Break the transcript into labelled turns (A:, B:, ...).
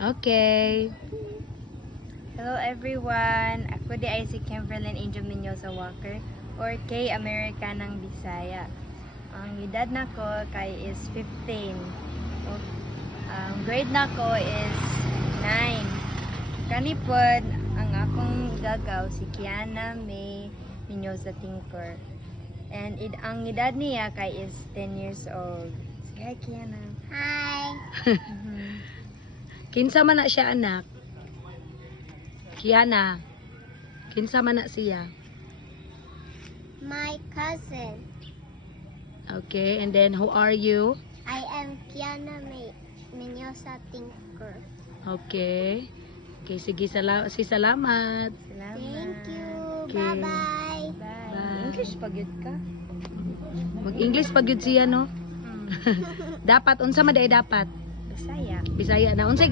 A: Okay.
B: Hello everyone! Ako di ay si Kimberlyn Angel Menyosa Walker or K Americanang Bisaya. Ang edad nako kay is 15. Ang grade nako is 9. Kanipod ang akong gagaw si Kiana May Menyosa Tinker. And ang edad niya kay is 10 years old. Sige, hi Kiana.
C: Hi.
A: Kinsa man na siya anak? Kiana. Kinsa man na siya?
C: My cousin.
A: Okay, and then who are you?
C: I am Kiana Menyosa Tinker.
A: Okay. Okay, sige, salamat.
B: Salamat.
C: Thank you.
A: Okay.
C: Bye-bye.
B: Bye.
A: Bye.
B: English pagod ka?
A: Mag-English pag yun siya, no? Dapat, unsa man day dapat?
B: Bisaya.
A: Bisaya na. Unsay